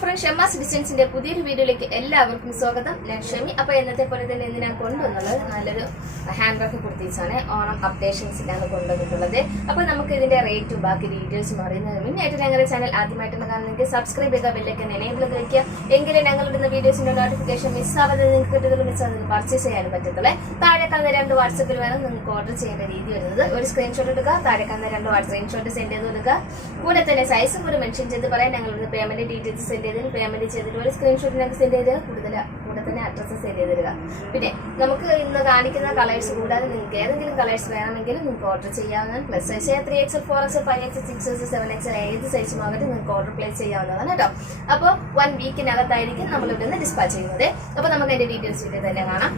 Front Shemas ഡിസൈൻസിന്റെ പുതിയൊരു വീഡിയോയിലേക്ക് എല്ലാവർക്കും സ്വാഗതം. ഞാൻ ഷെമി. അപ്പോൾ എന്നത്തെ പോലെ തന്നെ ഇന്ന് ഞാൻ കൊണ്ടുവന്നുള്ളത് നല്ലൊരു ഹാൻഡ് വർക്ക് കുർത്തീസാണ്. ഓണം അപ്ഡേഷൻസിലാണ് കൊണ്ടുവന്നിട്ടുള്ളത്. അപ്പോൾ നമുക്ക് ഇതിന്റെ റേറ്റും ബാക്കി ഡീറ്റെയിൽസും അറിയുന്നതിന് മുന്നായിട്ട് ഞങ്ങളുടെ ചാനൽ ആദ്യമായിട്ടാണ് കാണുന്നെങ്കിൽ സബ്സ്ക്രൈബ് ചെയ്യുക, ബെല്ലൈക്കൻ എനേബിൾ ചെയ്ത് വയ്ക്കുക. എങ്കിലും ഞങ്ങളിടുന്ന വീഡിയോസിന്റെ നോട്ടിഫിക്കേഷൻ മിസ്സാവാതെ നിങ്ങൾക്ക് മിസ്സാവുന്നത് പർച്ചേസ് ചെയ്യാൻ പറ്റത്തുള്ളൂ. താഴെ കാണുന്ന 2 വാട്സപ്പിൽ വേണം നിങ്ങൾക്ക് ഓർഡർ ചെയ്യേണ്ട രീതി വരുന്നത്. ഒരു സ്ക്രീൻഷോട്ട് എടുക്കുക, താഴെ കാണുന്ന 2 സ്ക്രീൻഷോട്ട് സെൻഡ് ചെയ്ത് കൊടുക്കുക. കൂടെ തന്നെ സൈസും കൂടെ മെൻഷൻ ചെയ്ത് പറയാൻ ഞങ്ങളുടെ പേയ്മെന്റ് ഡീറ്റെയിൽസ് സെൻഡ് ചെയ്തതിന് പേയ്മെന്റ് ചെയ്തിട്ട് ഒരു സ്ക്രീൻഷോട്ട് ഞങ്ങൾക്ക് സെൻഡ് ചെയ്ത് കൂടെ തന്നെ അഡ്രസ്സ് സെൻഡ് ചെയ്ത് തരിക. പിന്നെ നമുക്ക് ഇന്ന് കാണിക്കുന്ന കളേഴ്സ് കൂടാതെ നിങ്ങൾക്ക് ഏതെങ്കിലും കളേഴ്സ് വേണമെങ്കിൽ നിങ്ങൾക്ക് ഓർഡർ ചെയ്യാവുന്നതാണ്. Plus size 3XL 4XL 5XL 6XL 7XL ഏത് സൈസും ആകട്ടെ നിങ്ങൾക്ക് ഓർഡർ പ്ലേസ് ചെയ്യാവുന്നതാണ് കേട്ടോ. അപ്പോൾ 1 വീക്കിനകത്തായിരിക്കും നമ്മൾ ഇവിടെ നിന്ന് ഡിസ്പാച്ച് ചെയ്യുന്നത്. അപ്പോൾ നമുക്ക് അതിന്റെ ഡീറ്റെയിൽസ് വീഡിയോ തന്നെ കാണാം.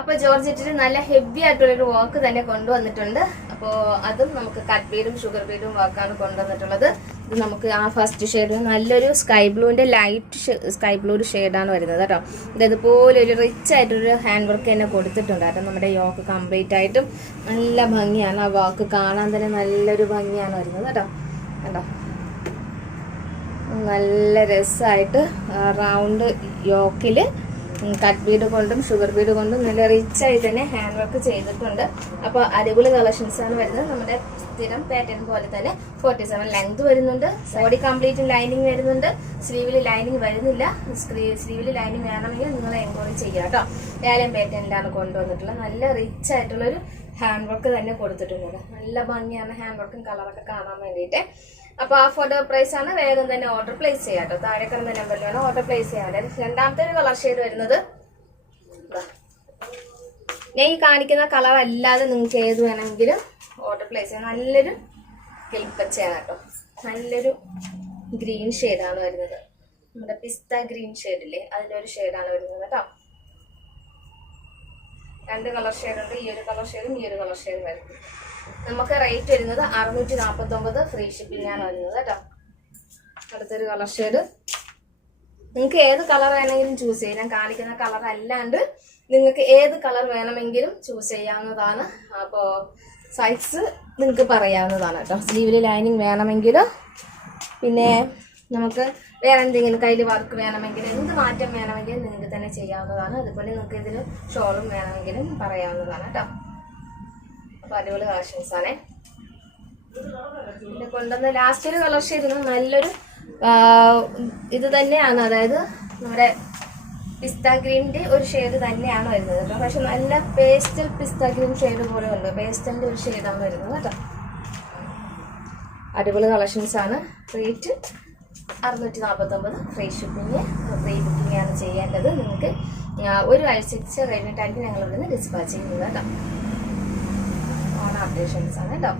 അപ്പോൾ ജോർജറ്റിൽ നല്ല ഹെവി ആയിട്ടുള്ളൊരു വർക്ക് തന്നെ കൊണ്ടുവന്നിട്ടുണ്ട്. അപ്പോൾ അതും നമുക്ക് കട്ട് ബീഡും ഷുഗർ ബീഡും വർക്കാണ് കൊണ്ടുവന്നിട്ടുള്ളത്. ഇത് നമുക്ക് ആ ഫസ്റ്റ് ഷെയ്ഡ് നല്ലൊരു സ്കൈ ബ്ലൂവിൻ്റെ ലൈറ്റ് സ്കൈ ബ്ലൂ ഷെയ്ഡാണ് വരുന്നത് കേട്ടോ. ഇതുപോലെ ഒരു റിച്ച് ആയിട്ടൊരു ഹാൻഡ് വർക്ക് തന്നെ കൊടുത്തിട്ടുണ്ട് കേട്ടോ. നമ്മുടെ യോക്ക് കംപ്ലീറ്റ് ആയിട്ടും നല്ല ഭംഗിയാണ്. ആ വർക്ക് കാണാൻ തന്നെ നല്ലൊരു ഭംഗിയാണ് വരുന്നത് കേട്ടോ. കേട്ടോ നല്ല രസമായിട്ട് റൗണ്ട് യോക്കിൽ കട്ട് ബീഡ് കൊണ്ടും ഷുഗർ ബീഡ് കൊണ്ടും നല്ല റിച്ച് ആയിട്ട് തന്നെ ഹാൻഡ് വർക്ക് ചെയ്തിട്ടുണ്ട്. അപ്പോൾ അടിപൊളി കളക്ഷൻസ് ആണ് വരുന്നത്. നമ്മുടെ സ്ഥിരം പാറ്റേൺ പോലെ തന്നെ 47 ലെങ്ത് വരുന്നുണ്ട്. ബോഡി കംപ്ലീറ്റ് ലൈനിങ് വരുന്നുണ്ട്. സ്ലീവിൽ ലൈനിങ് വരുന്നില്ല. സ്ലീവിൽ ലൈനിങ് വേണമെങ്കിൽ നിങ്ങൾ എൻക്വയറി ചെയ്യുക കേട്ടോ. ഏലം പാറ്റേണിലാണ് കൊണ്ടുവന്നിട്ടുള്ളത്. നല്ല റിച്ച് ആയിട്ടുള്ളൊരു ഹാൻഡ് വർക്ക് തന്നെ കൊടുത്തിട്ടുണ്ട്. നല്ല ഭംഗിയാണ് ഹാൻഡ് വർക്കും കളറൊക്കെ കാണാൻ വേണ്ടിയിട്ട്. അപ്പോൾ അഫോർഡബിൾ പ്രൈസ് ആണ്. വേഗം തന്നെ ഓർഡർ പ്ലേസ് ചെയ്യാം കേട്ടോ. താഴെ കിടന്ന നമ്പറിൽ വേണം ഓർഡർ പ്ലേസ് ചെയ്യാൻ. രണ്ടാമത്തെ ഒരു കളർ ഷെയ്ഡ് വരുന്നത് ഞാൻ ഈ കാണിക്കുന്ന കളർ അല്ലാതെ നിങ്ങൾക്ക് ഏത് വേണമെങ്കിലും ഓർഡർ പ്ലേസ് ചെയ്യാം. നല്ലൊരു കിൽപ്പച്ചയാണ് കേട്ടോ. നല്ലൊരു ഗ്രീൻ ഷെയ്ഡാണ് വരുന്നത്. നമ്മുടെ പിസ്ത ഗ്രീൻ ഷെയ്ഡില്ലേ അതിലൊരു ഷെയ്ഡാണ് വരുന്നത് കേട്ടോ. 2 കളർ ഷെയ്ഡുണ്ട്. ഈ ഒരു കളർ ഷെയ്ഡും ഈ ഒരു കളർ ഷെയ്ഡും വരുന്നത്. നമുക്ക് റേറ്റ് വരുന്നത് 649 ഫ്രീ ഷിപ്പിംഗ് ആണ് വരുന്നത് കേട്ടോ. അടുത്തൊരു കളർ ഷെയ്ഡ് നിങ്ങൾക്ക് ഏത് കളർ വേണമെങ്കിലും ചൂസ് ചെയ്യാം. ഞാൻ കാണിക്കുന്ന കളർ അല്ലാണ്ട് നിങ്ങൾക്ക് ഏത് കളർ വേണമെങ്കിലും ചൂസ് ചെയ്യാവുന്നതാണ്. അപ്പോൾ സൈസ് നിങ്ങൾക്ക് പറയാവുന്നതാണ് കേട്ടോ. സ്ലീവിൽ ലൈനിങ് വേണമെങ്കിലും പിന്നെ നമുക്ക് വേറെ എന്തെങ്കിലും കയ്യിൽ വർക്ക് വേണമെങ്കിലും എന്ത് മാറ്റം വേണമെങ്കിലും നിങ്ങൾക്ക് തന്നെ ചെയ്യാവുന്നതാണ്. അതുപോലെ നിങ്ങൾക്ക് ഇതിൽ ഷോളും വേണമെങ്കിലും പറയാവുന്നതാണ് കേട്ടോ. അപ്പോൾ അടിപൊളി കളക്ഷൻസ് ആണേ. പിന്നെ കൊണ്ടുവന്ന ലാസ്റ്റ് ഒരു കളർ ഷെയ്ഡ് നല്ലൊരു ഇത് തന്നെയാണ്. അതായത് നമ്മുടെ പിസ്ത ഗ്രീനിന്റെ ഒരു ഷെയ്ഡ് തന്നെയാണ് വരുന്നത് കേട്ടോ. പക്ഷെ നല്ല പേസ്റ്റൽ പിസ്ത ഗ്രീൻ ഷെയ്ഡ് പോലെ ഉണ്ട്. പേസ്റ്റലിന്റെ ഒരു ഷെയ്ഡാണ് വരുന്നത് കേട്ടോ. അടിപൊളി കളക്ഷൻസ് ആണ്. Rate 649 free shipping. Free booking ആണ് ചെയ്യേണ്ടത്. നിങ്ങൾക്ക് ഒരു ആഴ്ച കഴിഞ്ഞിട്ടായിരിക്കും ഞങ്ങൾ ഇവിടെ നിന്ന് ഡിസ്പാച്ച് ചെയ്യുന്നത് കേട്ടോ. ഓൺ അപ്ഡേഷൻസ് ആണ് കേട്ടോ.